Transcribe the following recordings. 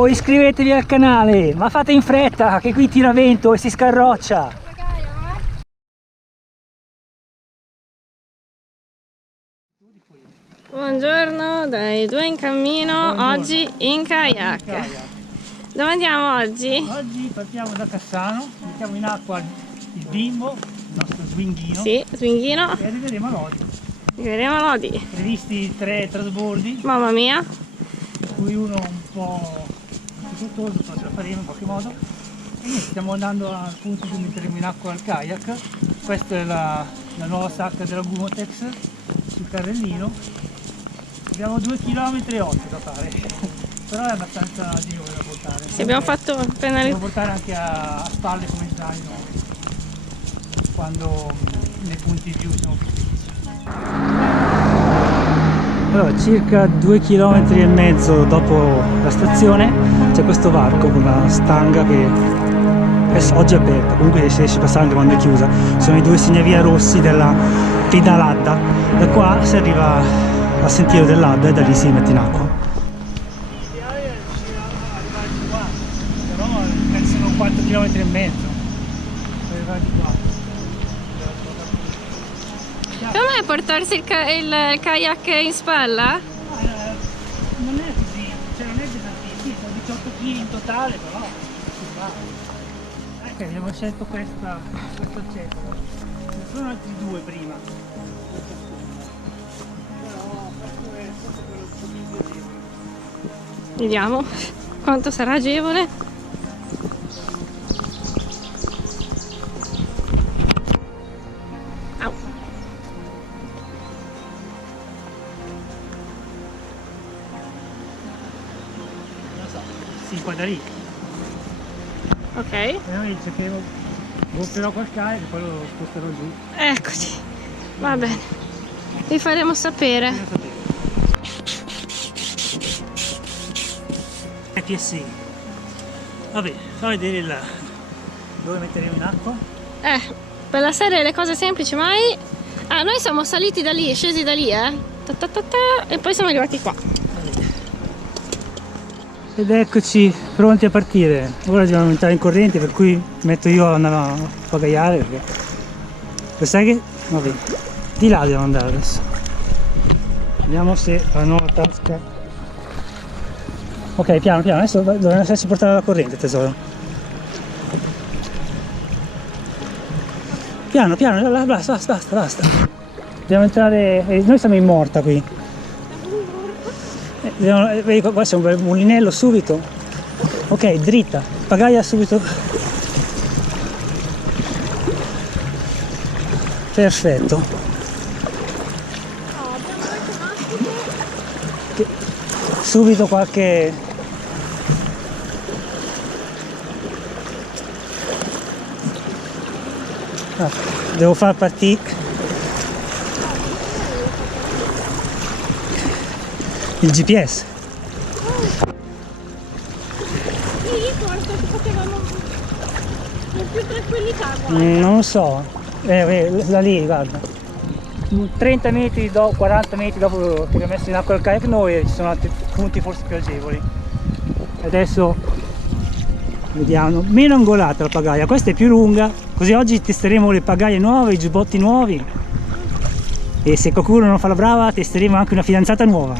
o iscrivetevi al canale, ma fate in fretta che qui tira vento e si scarroccia. Buongiorno dai due in cammino. Buongiorno. Oggi in kayak. Dove andiamo oggi? Oggi partiamo da Cassano, mettiamo in acqua il bimbo, il nostro swinghino. Sì, swinghino. E arriveremo a Lodi. Arriveremo a Lodi. Previsti 3 trasbordi, Mamma mia. cui uno un po' difficoltoso, però ce la faremo in qualche modo. E niente, stiamo andando al punto in cui metteremo in acqua il kayak. Questa è la nuova sacca della Gumotex sul carrellino. Abbiamo 2,8 km da fare, però è abbastanza agevole da portare. Sì, abbiamo fatto appena Devo portare anche a spalle come zaino quando nei punti più sono più difficili. Allora, circa 2,5 km dopo la stazione c'è questo varco con una stanga che oggi è aperta, comunque si riesce a passare anche quando è chiusa. Sono i 2 segnavia rossi della Pedaladda. Da qua si arriva a sentiero dell'Adda e da lì si mette in acqua. Però sono 4,5 km per arrivare di qua. Come portarsi il kayak in spalla? Non è così, cioè non è pesantissimo, sono 18 kg in totale, però si fa. Ok, abbiamo scelto questo accesso. Ce ne sono altri 2 prima. Però questo è quello più agevole. Vediamo quanto sarà agevole. Au. Non so, si inquadra lì. Ok. E noi cercheremo, gonfierò quel carico e poi lo sposterò giù. Eccoci. Va bene. Vi faremo sapere. PSI. Vabbè, fa vedere dove metteremo in acqua. Per la serie le cose semplici mai. Ah, noi siamo saliti da lì, scesi da lì, ta ta ta ta, e poi siamo arrivati qua. Ed eccoci pronti a partire. Ora dobbiamo entrare in corrente, per cui metto io a pagaiare perché. Lo sai che? Vabbè. Di là dobbiamo andare adesso. Vediamo se la nuova tasca. Ok, piano piano, adesso dovremmo esserci portati alla corrente, tesoro. Piano piano, basta. Dobbiamo entrare. Noi siamo in morta qui. Vedi qua c'è un bel mulinello subito. Ok, dritta, pagaia subito. Perfetto. Subito qualche. Devo far partire il GPS. Più tranquillità. Non lo so, da lì guarda, 30 metri, 40 metri dopo che abbiamo messo in acqua il kayak noi ci sono altri punti forse più agevoli. Adesso vediamo, meno angolata la pagaia, questa è più lunga, così oggi testeremo le pagaie nuove, i giubbotti nuovi e se qualcuno non fa la brava testeremo anche una fidanzata nuova.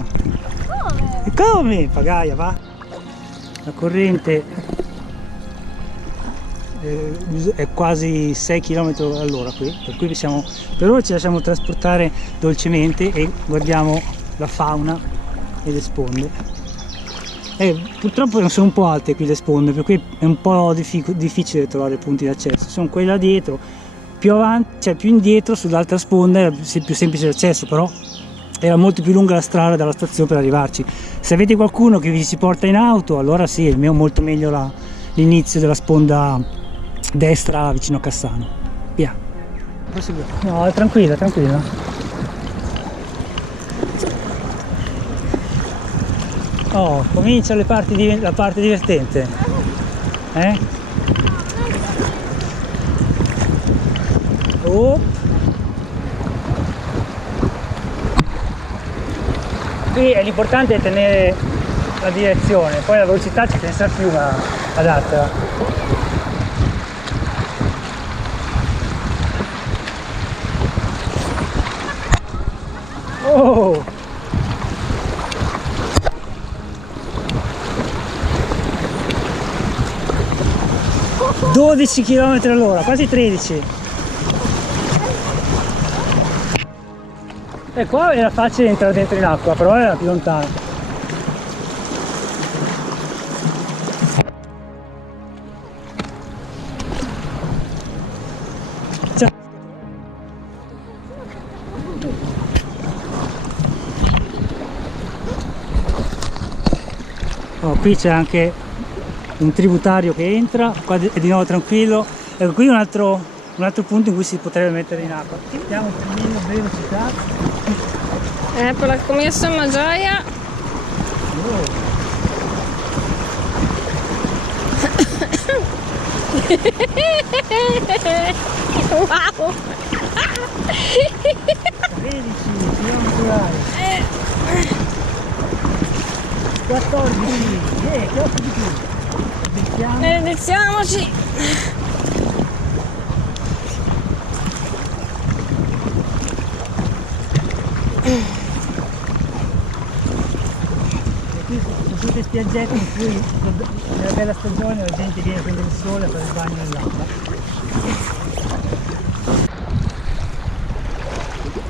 Come? E come? Pagaia, va? La corrente è quasi 6 km all'ora qui, per cui per ora ci lasciamo trasportare dolcemente e guardiamo la fauna e le sponde. Purtroppo sono un po' alte qui le sponde, per cui è un po' difficile trovare punti di accesso. Sono quelli là dietro, più avanti, cioè più indietro sull'altra sponda era più semplice l'accesso, però era molto più lunga la strada dalla stazione per arrivarci. Se avete qualcuno che vi si porta in auto, allora sì, è molto meglio l'inizio della sponda destra vicino a Cassano. Via. No, è tranquilla. Oh, comincia la parte divertente. Oh. Qui l'importante è tenere la direzione, poi la velocità ci pensa il fiume ad dartela. Oh! 12 km/h, quasi 13. E qua era facile entrare dentro in acqua, però era più lontano. Oh, qui c'è anche un tributario che entra, qua è di nuovo tranquillo. Ecco, qui un altro punto in cui si potrebbe mettere in acqua. Vediamo un pochino velocità. Per la commessa è una gioia. Wow! 13 km/h. 14, che occhi di più. Iniziamoci! Qui sono tutte spiaggette in cui nella bella stagione la gente viene a prendere il sole a fare il bagno nell'acqua.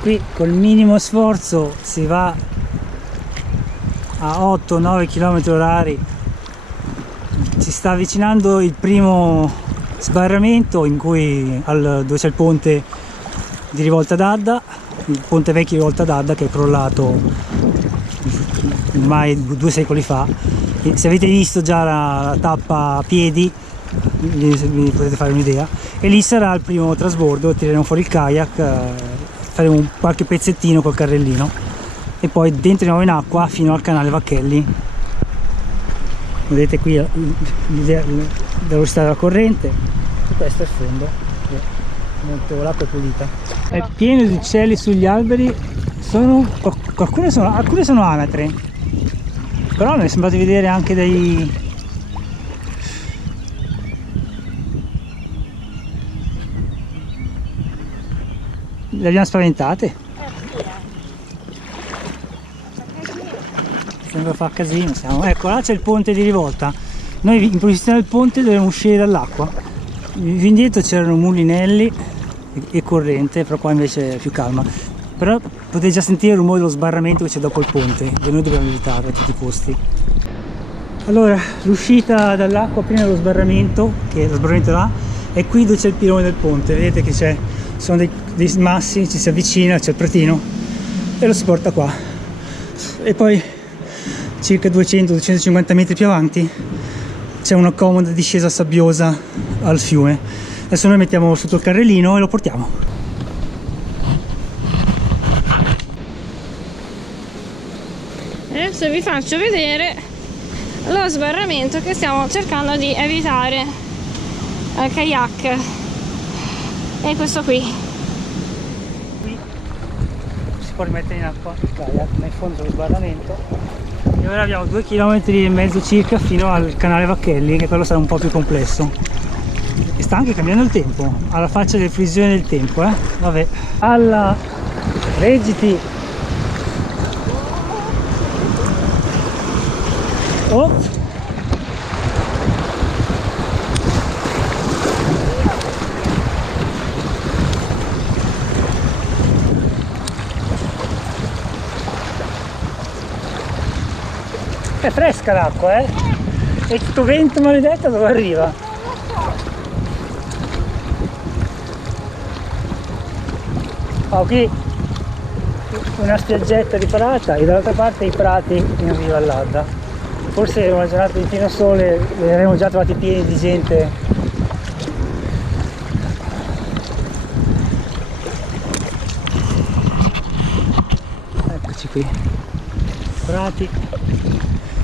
Qui col minimo sforzo si va a 8-9 km/h. Si sta avvicinando il primo sbarramento dove c'è il ponte di rivolta d'Adda, il ponte vecchio di rivolta d'Adda che è crollato ormai 2 secoli fa. E se avete visto già la tappa a piedi vi potete fare un'idea, e lì sarà il primo trasbordo. Tireremo fuori il kayak, faremo qualche pezzettino col carrellino e poi entriamo in acqua fino al canale Vacchelli. Vedete qui la velocità della corrente, e questo è il fondo, l'acqua è pulita. È pieno di uccelli sugli alberi, alcune sono anatre, però mi è sembrato di vedere anche dei... Le abbiamo spaventate? Sembra fa casino, ecco, là c'è il ponte di rivolta. Noi in posizione del ponte dovremmo uscire dall'acqua. Indietro c'erano mulinelli e corrente, però qua invece è più calma. Però potete già sentire il rumore dello sbarramento che c'è dopo il ponte, che noi dobbiamo evitare a tutti i costi. Allora, l'uscita dall'acqua prima dello sbarramento, che è lo sbarramento là, è qui dove c'è il pilone del ponte. Vedete che sono dei massi, ci si avvicina, c'è il pratino e lo si porta qua. E poi circa 200-250 metri più avanti c'è una comoda discesa sabbiosa al fiume. Adesso noi mettiamo sotto il carrellino e lo portiamo. Adesso vi faccio vedere lo sbarramento che stiamo cercando di evitare al kayak. È questo qui. Qui si può rimettere in acqua il kayak nel fondo dello sbarramento. E ora abbiamo 2,5 km circa fino al canale Vacchelli, che quello sarà un po' più complesso. E sta anche cambiando il tempo, alla faccia delle previsioni del tempo, vabbè. Alla reggiti. Oh! È fresca l'acqua, E tutto vento maledetto dove arriva? Oh, qui una spiaggetta riparata e dall'altra parte i prati in riva all'Adda. Forse una giornata di pieno sole li avremmo già trovati pieni di gente. Eccoci qui, prati.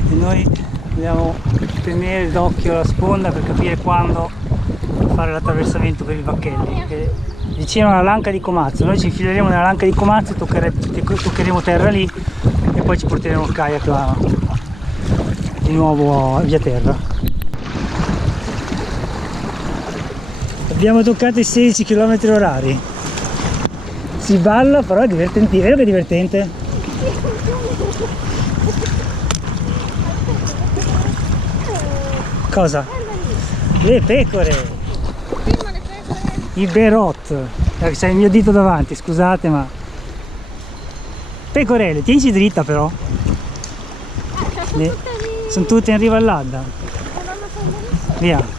E noi dobbiamo tenere d'occhio la sponda per capire quando fare l'attraversamento per il Vacchelli, che vicino alla Lanca di Comazzo. Noi ci infileremo nella Lanca di Comazzo, toccheremo terra lì e poi ci porteremo il kayak là di nuovo via terra. Abbiamo toccato i 16 km/h. Si balla, però è divertente, vero che è divertente? Cosa? Le pecore! I Berot! C'è il mio dito davanti, scusate, ma... Pecorelle, tienici dritta però! Sono tutte in riva all'Adda. Via!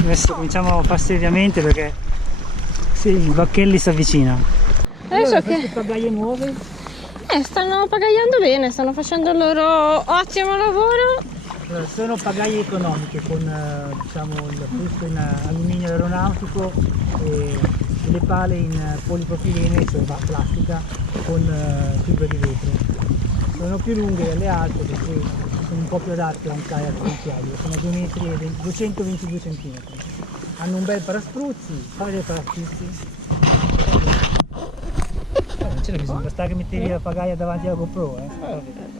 Adesso cominciamo a fare seriamente perché sì, il Bacchelli si avvicina. Adesso Allora, che queste pagaie nuove? stanno pagagliando bene, stanno facendo il loro ottimo lavoro. Allora, sono pagaie economiche con diciamo, il fusto in alluminio aeronautico e le pale in polipropilene, cioè plastica, con fibra di vetro. Sono più lunghe delle altre perché sono un po' più adatte a un kayak gonfiabile, sono 222 cm. Hanno un bel paraspruzzi, fai vedere i paraspruzzi. Non c'è bisogno, basta che mettevi la pagaia davanti alla GoPro.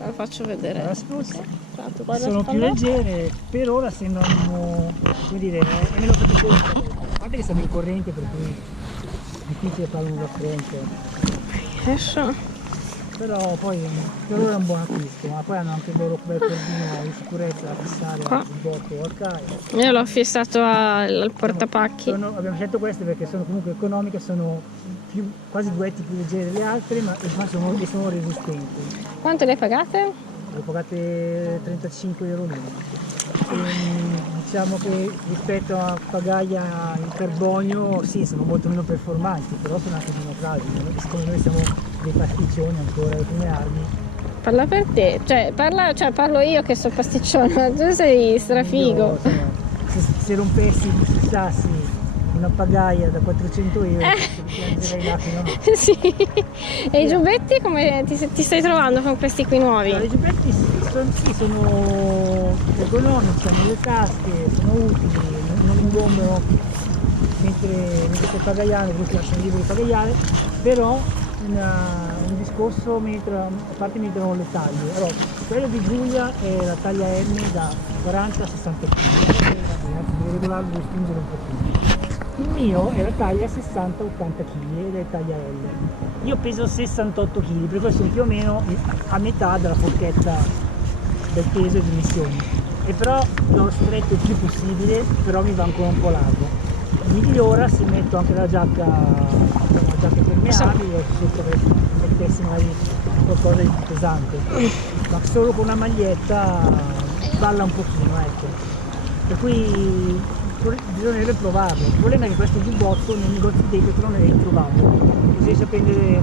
Lo faccio vedere. Paraspruzzi. Tanto, guarda, Sono più leggere, per ora sembrano, come dire, è meno faticoso. A parte che siamo in corrente per cui è difficile fare un raffronto. Adesso Però poi per ora è un buon acquisto, ma poi hanno anche il loro bel cordino di sicurezza da fissare al botto o al kayak. io l'ho fissato al portapacchi. Abbiamo scelto queste perché sono comunque economiche, sono quasi 2 etti più leggere delle altre, ma sono resistenti. Quanto le pagate? Le ho pagate 35 euro diciamo che rispetto a pagaia in carbonio sì, sono molto meno performanti, però sono anche meno fragili. Siccome noi siamo dei pasticcioni ancora, le prime armi. Parla per te, parlo io che sono pasticcione, tu sei strafigo. Se rompessi, fissassi una pagaia da 400 euro, piangerei l'aquila. Sì. E i giubbetti come ti stai trovando con questi qui nuovi? I giubbetti sono ergonomici, hanno le tasche, sono utili, non ingombrano mentre stai pagaiando, questi lasciano libero di pagaiare, però un discorso a parte mettono le taglie. Allora, quello di Giulia è la taglia M da 40 a 60 kg, devi regolarlo, devi spingere un pochino. Il mio è la taglia 60-80 kg ed è taglia L. Io peso 68 kg, per questo sono più o meno a metà della forchetta del peso e dimensioni. E però l'ho stretto il più possibile, però mi va ancora un po' largo. Migliora se metto anche la giacca impermeabile, se mettessi magari qualcosa di più pesante. Ma solo con una maglietta balla un pochino, ecco. Per cui bisognerebbe provarlo. Il problema è che questo giubbotto nei negozi Decathlon è introvato, si riesce a prendere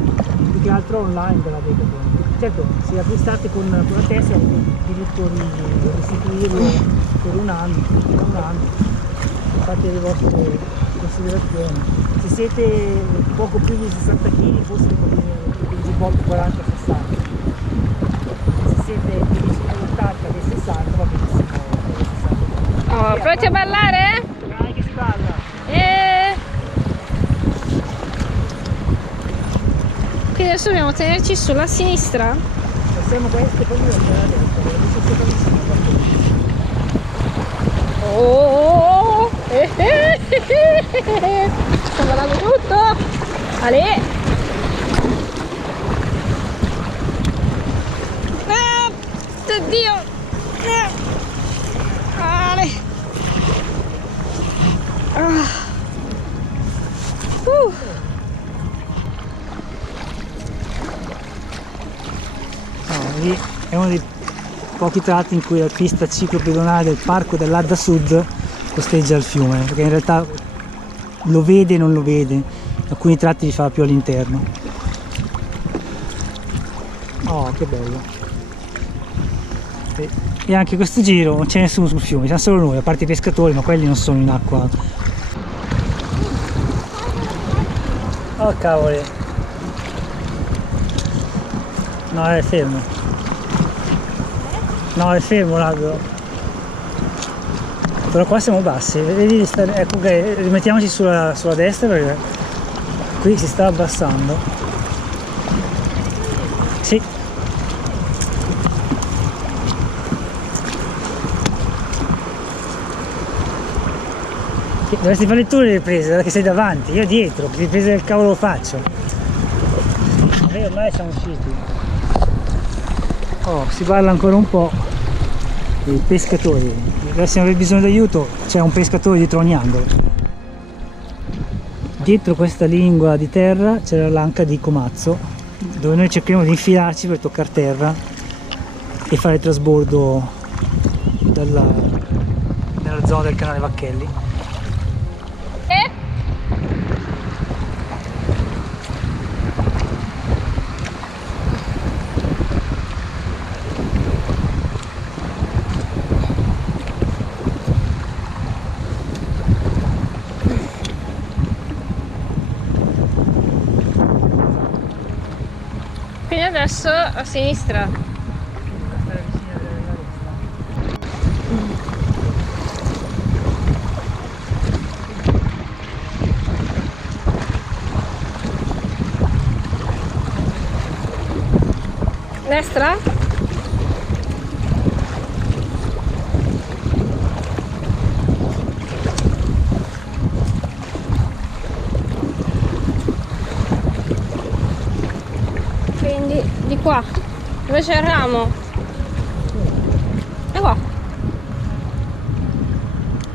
più che altro online della Decathlon. Certo, se acquistate con la testa avete il diritto di restituirlo per un anno, fate le vostre considerazioni. Se siete poco più di 60 kg forse il giubbotto 40-60, se siete vicino all'80 e 60 va benissimo. Oh, pronti a ballare? Dai che si balla! Quindi adesso dobbiamo tenerci sulla sinistra? Passiamo queste, poi io andrò a destra, perché mi sono stato vicino a qualcosa. Oh! Sto ballando tutto! Ale! Oddio! Ale! Lì è uno dei pochi tratti in cui la pista ciclopedonale del parco dell'Adda Sud costeggia il fiume, perché in realtà lo vede e non lo vede, alcuni tratti li fa più all'interno. Oh, che bello! E anche questo giro non c'è nessuno sul fiume, siamo solo noi, a parte i pescatori, ma quelli non sono in acqua. Oh cavoli! No, è fermo. No, è fermo l'albero. Però qua siamo bassi, vedi, ecco, ok, rimettiamoci sulla destra perché qui si sta abbassando. Sì. Dovresti fare tu le riprese, perché sei davanti, io dietro, che riprese del cavolo faccio. Ormai siamo usciti. Oh, si parla ancora un po'. I pescatori. Dovessimo aver bisogno d'aiuto, c'è un pescatore dietro ogni angolo. Dietro questa lingua di terra c'è la lanca di Comazzo, dove noi cercheremo di infilarci per toccare terra e fare il trasbordo nella zona del canale Vacchelli. Quindi adesso a sinistra. Destra? Quindi di qua, dove c'è il ramo? E qua.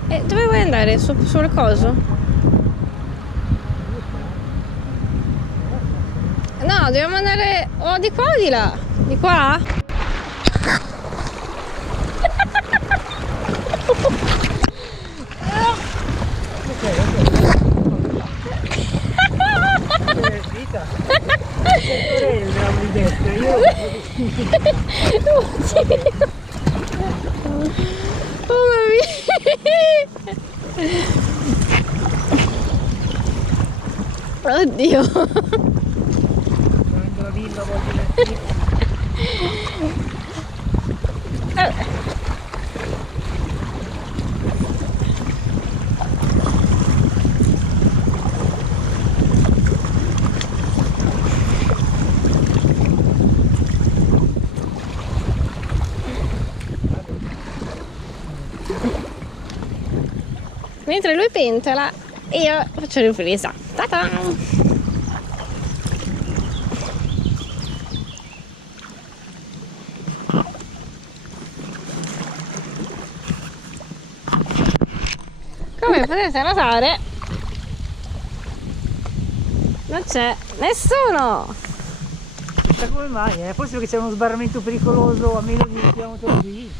E dove vuoi andare? Sul coso? No, dobbiamo andare o di qua o di là? Di qua? Oh mamma mia. Oddio. Mentre lui pentola e io faccio ripresa. Ta-ta! Come potete notare, non c'è nessuno. Chissà come mai, forse perché c'è uno sbarramento pericoloso a meno di 1 chilometro qui.